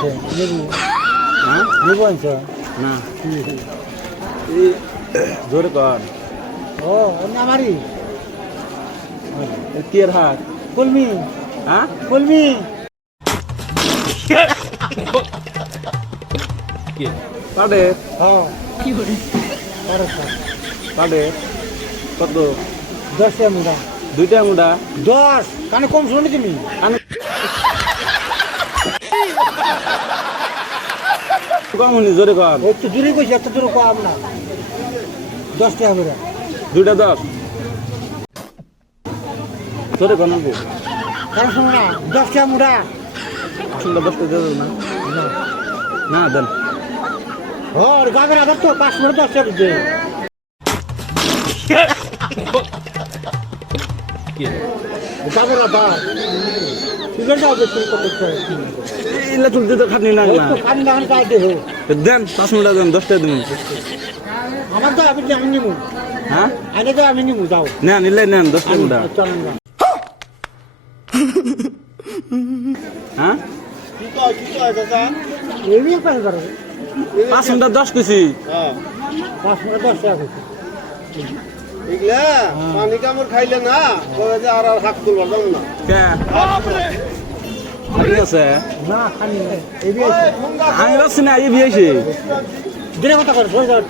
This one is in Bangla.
আছে লেবু হ্যাঁ লেবু আনছে না এই জোরে কর ও অন্য আমারই কি এর হাত কলমি হ্যাঁ কলমি কি কাটে হ্যাঁ কি করে কাটে কত 10 টাকা মুড়া দুইটা মুড়া 10 কানে কম শুনি তুমি কম হনি জোরে কর ওই তো দূরে কইছি এত দূরে কম না 10 টাকা করে দুইটা 10 জোরে কর নাকি কানে শুনো না 10 টাকা মুড়া আসলে 10 টাকা দেব না না দেন ওর গাগর আবার তো 5 মিনিট 10 টাকা দে কি গাগর আবার ঠিক আছে যাও তুই কত এলা তুলতে তো খাটনি না না তো কান দান কাই দে দেন 5 মিনিট দেন 10 টাকা দিন আমার তো আমি আমি নিমু হ্যাঁ আইনে তো আমি নিমু যাও না নিলে নেন 10 টাকা মুড়া চলেন না হ্যাঁ কি কয় দাদা এমনি পাস করো 5 মিনিট 10 কইছি হ্যাঁ 5 মিনিট 10 টাকা কইছি এগুলা পানি কামড় খাইলে না কয়ে যে আর হাত তুলবার যাবো না কে ঠিক আছে না খানি এই বিয়ে আমি যাচ্ছি না এই বিয়েছে দিনে কথা করে সরে যাও